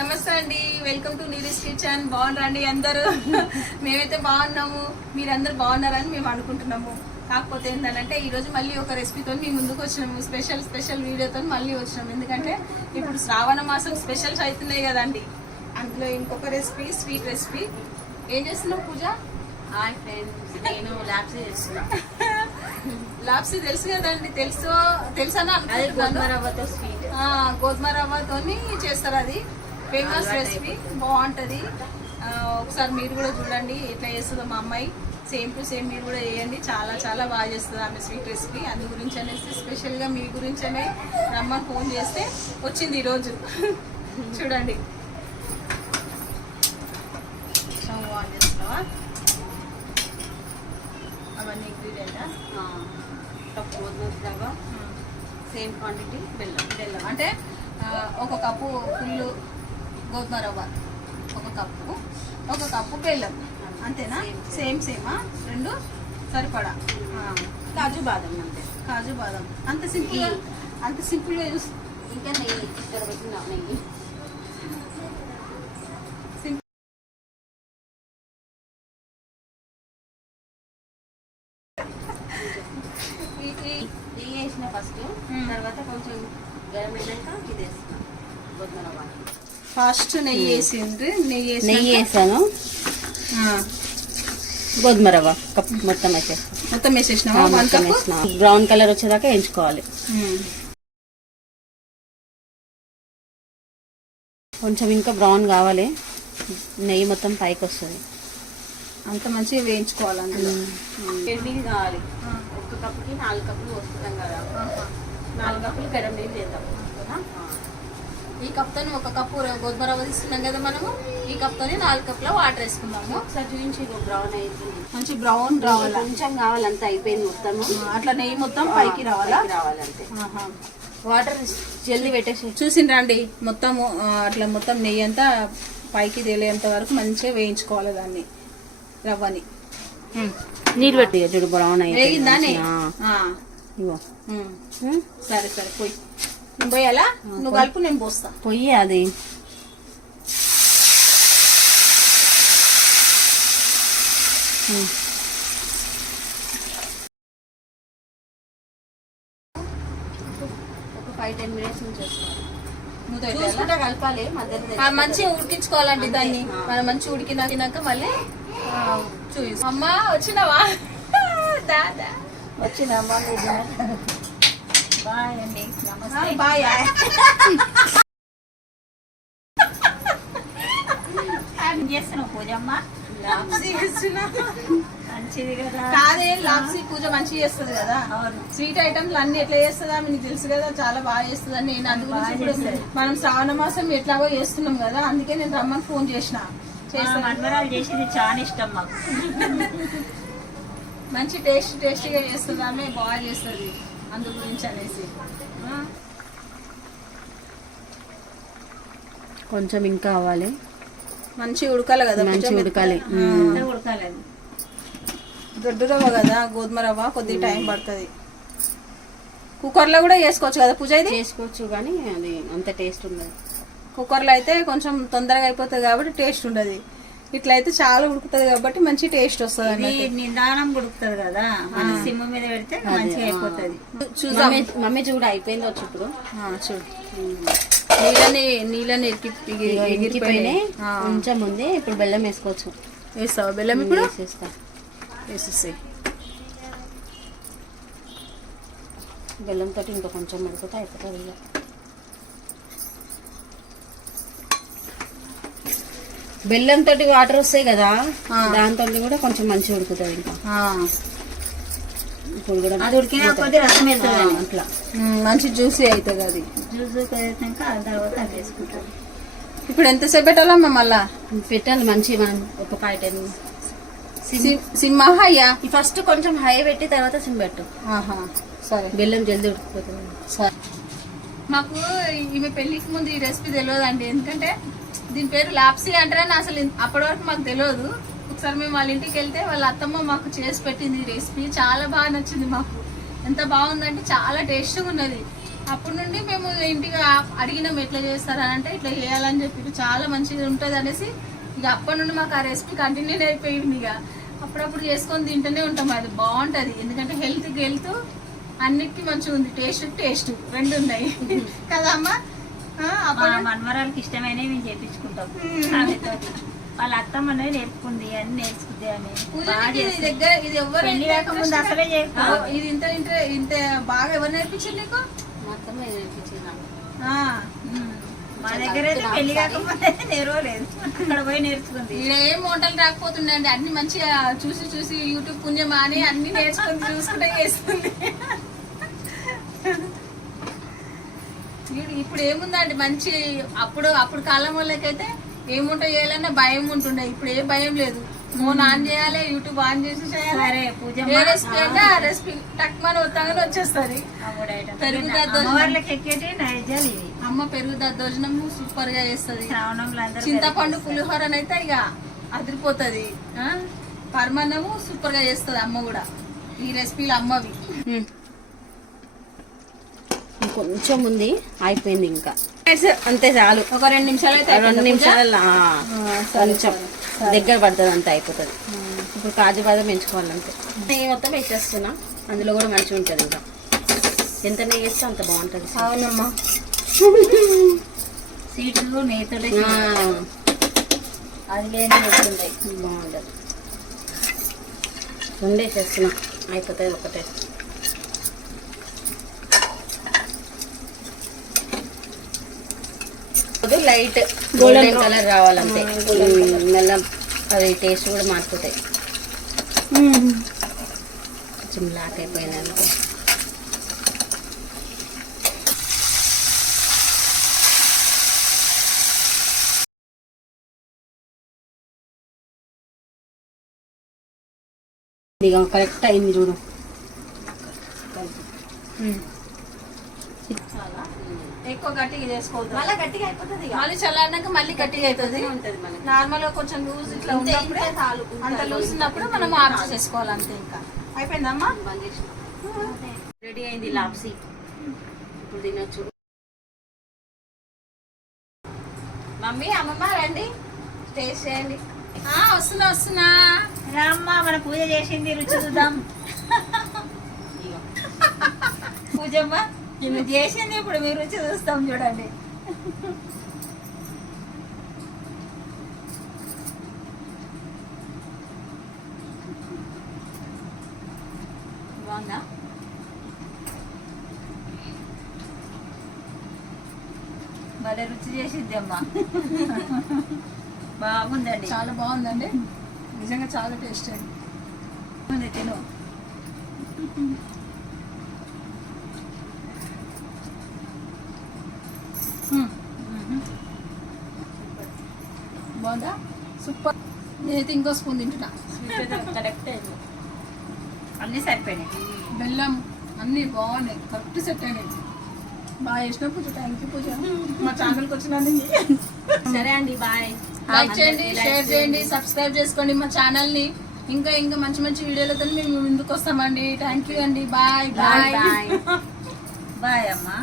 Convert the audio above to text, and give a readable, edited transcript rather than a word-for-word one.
నమస్తే అండి, welcome to నీరీస్ kitchen. బాగున్నారండి అందరూ? మేమైతే బాగున్నాము, మీరందరూ బాగున్నారని మేము అనుకుంటున్నాము. కాకపోతే ఏంటంటే ఈరోజు మళ్ళీ ఒక రెసిపీతో మీ ముందుకు వచ్చినాము. స్పెషల్ వీడియోతో మళ్ళీ వచ్చినాము. ఎందుకంటే ఇప్పుడు శ్రావణ మాసం స్పెషల్స్ అవుతున్నాయి కదండి. అందులో ఇంకొక రెసిపీ, స్వీట్ రెసిపీ. ఏం చేస్తున్నావు పూజ? హాయ్ ఫ్రెండ్స్, నేను లాప్సీ చేస్తున్నా. లాప్సీ తెలుసు కదండి, తెలుసని అనుకుంటున్నాను. గోధుమ రవ్వతో చేస్తారు. అది ఫేమస్ రెసిపీ, బాగుంటుంది. ఒకసారి మీరు కూడా చూడండి ఎట్లా చేస్తుందో మా అమ్మాయి. సేమ్ టు సేమ్ మీరు కూడా వేయండి. చాలా చాలా బాగా చేస్తుంది ఆమె స్వీట్ రెసిపీ. అందు గురించి అనేసి స్పెషల్గా మీ గురించనే రమ్మని ఫోన్ చేస్తే వచ్చింది ఈరోజు. చూడండి. స్టవ్ ఆన్ చేస్తావా? అవన్నీ ఇంగ్రీడియంట్ కప్పు గోధుమ రవ్వ, సేమ్ క్వాంటిటీ బెల్లం. అంటే ఒక కప్పు ఫుల్ గోధుమ రవ్వ, ఒక కప్పు బెల్లం, అంతేనా? సేమా? రెండు సరిపడా. కాజు బాదం అంతే. కాజు బాదం అంత సింపుల్గా చూసి ఇంకా నెయ్యి ఇక్కడ పెట్టిన నెయ్యి. నెయ్యి వేసిన ఫస్ట్, తర్వాత కొంచెం గరం అయినాక ఇది వేస్తాను గోధుమ రవ్వ. ఫస్ట్ నెయ్యి వేసాను, గోధుమ రవ్వ కప్పు మొత్తం వేసేసినావా? బ్రౌన్ కలర్ వచ్చేదాకా వేయించుకోవాలి. కొంచెం ఇంకా బ్రౌన్ కావాలి, నెయ్యి మొత్తం పైకి వస్తుంది. అంత మంచిగా వేయించుకోవాలి. అందులో నీళ్ళు కావాలి. ఒక కప్పుకి 4 కప్పులు వస్తున్నాం కదా, 4 కప్పులు గరం నీళ్ళు చేద్దాం. ఈ కప్తో ఒక కప్పు గోధుమ రవ్వ తీసుకున్నాం కదా మనము. ఈ కప్తో 4 కప్పుల వాటర్ వేసుకున్నాము. ఒకసారి చూపించి బ్రౌన్ అయింది, మంచి బ్రౌన్ రావాలి. కొంచెం కావాలంతా అయిపోయింది మొత్తం. అట్లా నెయ్యి మొత్తం పైకి రావాలంటే వాటర్ జల్దీ పెట్టేసి చూసిండ్రండి. మొత్తం అట్లా మొత్తం నెయ్యి అంతా పైకి తేలేంత వరకు మంచిగా వేయించుకోవాలి దాన్ని, రవ్వని. నీళ్ళు పెట్టి చూడు బ్రౌన్ అయ్యిందానే. సరే పోయి నేను పోయాలా? నువ్వు కలుపు, నేను పోస్తా. పొయ్యి అది ఒక 5-10 మినిట్స్ నుంచి కలపాలి. మంచిగా ఉడికించుకోవాలండి దాన్ని. మనం మంచిగా ఉడికినాక మళ్ళీ చూసి. అమ్మా వచ్చినావా? దాదా వచ్చినమ్మా. బాయ్ అండి, నమస్తే. బాయ్. చేస్తున్నావు పూజమ్మ? మంచిది కదా. కాదే, లాప్సీ పూజ మంచిగా చేస్తుంది కదా. స్వీట్ ఐటమ్స్ అన్ని ఎట్లా చేస్తుందా మీకు తెలుసు కదా, చాలా బాగా చేస్తుంది అని. నేను అందు గురించి మనం శ్రావణ మాసం ఎట్లాగో చేస్తున్నాం కదా, అందుకే నేను రమ్మని ఫోన్ చేసిన. మన్మరాలు చేసేది చాలా ఇష్టం మాకు. మంచి టేస్టీగా చేస్తుంది ఆమె, బాగా చేస్తుంది. అందు గురించి అనేసి కొంచెం ఇంకా అవ్వాలి, మంచిగా ఉడకాలి కదా. మంచిగా ఉడకాలి. దొడ్డు రవ్వ కదా, గోధుమ రవ్వ, కొద్దిగా టైం పడుతుంది. కుక్కర్లో కూడా చేసుకోవచ్చు కదా పూజ? ఇది చేసుకోవచ్చు కానీ అది అంత టేస్ట్ ఉండదు. కుక్కర్లో అయితే కొంచెం తొందరగా అయిపోతుంది కాబట్టి టేస్ట్ ఉండదు. ఇట్లా అయితే చాలా ఉడుకుతుంది కాబట్టి మంచి టేస్ట్ వస్తుంది. నిదానం ఉడుకుతుంది కదా, సిమ్ మీద పెడితే మంచిగా అయిపోతుంది. చూద్దాం. మమ్మీ చూడ అయిపోయింది వచ్చి ఇప్పుడు. చూడు, నీళ్ళని ఎగిరిపోయినాయి. కొంచెం ఉంది. ఇప్పుడు బెల్లం వేసుకోవచ్చు. వేస్తావా బెల్లం? ఇప్పుడు వేసేసి బెల్లంతో ఇంకా కొంచెం ఉడికితే అయిపోతుంది. బెల్లం తోటి వాటర్ వస్తాయి కదా, దాంతో కూడా కొంచెం మంచిగా ఉడుకుతుంది. ఇంకా ఇప్పుడు కూడా అది ఉడికిన కొద్ది రసం వేస్తుంది, అట్లా మంచి జ్యూసీ అవుతుంది. అది జ్యూస్ అయినాక తర్వాత అది వేసుకుంటాం. ఇప్పుడు ఎంతసేపు పెట్టాలమ్మా? మళ్ళా పెట్టాలి మంచి. మనం ఒక 5-10 సిమ్ హైయా? ఫస్ట్ కొంచెం హై పెట్టి తర్వాత సిమ్ పెట్టు. సరే, బెల్లం జల్దీ ఉడికిపోతుంది. సరే. మాకు ఈమె పెళ్లికి ముందు ఈ రెసిపీ తెలియదండి. ఎందుకంటే దీని పేరు లాప్సీ అంటారని అసలు అప్పటి వరకు మాకు తెలియదు. ఒకసారి మేము వాళ్ళ ఇంటికి వెళ్తే వాళ్ళ అత్తమ్మ మాకు చేసి పెట్టింది ఈ రెసిపీ. చాలా బాగా నచ్చింది మాకు. ఎంత బాగుందంటే చాలా టేస్ట్గా ఉన్నది. అప్పటి నుండి మేము ఇంటికి అడిగినాం ఎట్లా చేస్తారా అంటే ఇట్లా చేయాలని చెప్పి చాలా మంచిగా ఉంటుంది అనేసి ఇక అప్పటి నుండి మాకు ఆ రెసిపీ కంటిన్యూ అయిపోయింది. ఇక అప్పుడప్పుడు చేసుకొని తింటూనే ఉంటాం. అది బాగుంటది ఎందుకంటే హెల్త్ అన్నిటికీ మంచిగా ఉంది. టేస్ట్ రెండు ఉన్నాయి కదా అమ్మా. మనవరాలకి ఇష్టమైనవి మేము చేపించుకుంటాం. వాళ్ళ అత్తమ్మ నేర్పుకుంది అని నేర్చుకుంది అని దగ్గర ఇది ఎవరు పెళ్లి కాకముందు అసలే ఇది ఇంత బాగా ఎవరు నేర్పించారు నీకు? మొత్తమే నేర్పించింది. మా దగ్గర అయితే పెళ్లి కాకముందే నేర్వలేదు, అక్కడ పోయి నేర్చుకుంది. ఏం వంటలు రాకపోతుండే అండి, అన్ని మంచిగా చూసి యూట్యూబ్ పుణ్యమా అని అన్ని నేర్చుకుని చూసుకుంటే చేస్తుంది. ఇప్పుడు ఏముందండి మంచి అప్పుడు కాలం వాళ్ళకైతే ఏముంటో చేయాలన్నా భయం ఉంటుండే. ఇప్పుడు ఏ భయం లేదు. ఫోన్ ఆన్ చేయాలి, యూట్యూబ్ ఆన్ చేసి చేయాలి. ఏ రెసిపీ అంటే ఆ రెసిపీ టక్ మన వస్తాగానే వచ్చేస్తుంది. పెరుగు దద్దోజనం, అమ్మ పెరుగు దద్దోజనం సూపర్ గా చేస్తుంది. చింతపండు పులిహోరనైతే ఇక అదిరిపోతుంది. పరమాన్నము సూపర్ గా చేస్తుంది అమ్మ కూడా. ఈ రెసిపీలు అమ్మవి. కొంచెం ఉంది, అయిపోయింది. ఇంకా అంతే చాలు. ఒక 2 నిమిషాలు అయితే 2 నిమిషాలు కొంచెం దగ్గర పడుతుంది, అంతే అయిపోతుంది. ఇప్పుడు కాజు బాదం పెంచుకోవాలంటే నెయ్యి మొత్తం వేసేస్తున్నా. అందులో కూడా మంచిగా ఉంటుంది. ఇంకా ఎంత నెయ్యి వేస్తే అంత బాగుంటుంది. అవునమ్మా, సీడ్స్ నెయ్యితో అది లేని వేస్తుంటాయి, బాగుంటుంది. 2 వేసేస్తున్నా, అయిపోతుంది ఒకటే. లైట్ గోల్డెన్ కలర్ రావాలంతే. మళ్ళీ అది టేస్ట్ కూడా మారిపోతాయి. కొంచెం బ్లాక్ అయిపోయింది అనుకో. ఇక కరెక్ట్ అయింది చూడు. ఎక్కువ గట్టిగా చేసుకోవద్దు, మళ్ళీ గట్టిగా అయిపోతుంది. మళ్ళీ చల్లారినాక మళ్ళీ గట్టిగా అవుతుంది. నార్మల్ గా కొంచెం లూజ్ ఇట్లా ఉన్నప్పుడే, అంత లూజ్ ఉన్నప్పుడు మనం ఆఫ్ చేసుకోవాలి అంతే. ఇంకా అయిపోయిందమ్మా, రెడీ అయింది లాప్సీ. ఇప్పుడు తినొచ్చు. మమ్మీ అమ్మమ్మ రండి టేస్ట్ చేయండి. వస్తున్నా రామ్మ, మన పూజ చేసింది, రుచి చూద్దాం. పూజమ్మ నేను చేసింది, ఇప్పుడు మీరు రుచి చూస్తాం చూడండి. బాగుందా? భలే రుచి చేసింది అమ్మా. బాగుందండి, చాలా బాగుందండి, నిజంగా చాలా టేస్ట్ అండి. తిను. బాగుందా? సూపర్. నేనైతే ఇంకో స్పూన్ తింటున్నా. కరెక్ట్ అన్నీ సరిపోయినాయి. బెల్లం అన్నీ బాగున్నాయి, కరెక్ట్ సెట్ అయినాయి. బాగా చేసిన పూజ. థ్యాంక్ యూ పూజ, మా ఛానల్కి వచ్చినందుకు. సరే అండి, బాయ్. లైక్ చేయండి, షేర్ చేయండి, సబ్స్క్రైబ్ చేసుకోండి మా ఛానల్ని. ఇంకా మంచి వీడియోలతో మేము ముందుకు వస్తామండి. థ్యాంక్ యూ అండి. బాయ్ బాయ్ బాయ్ అమ్మా.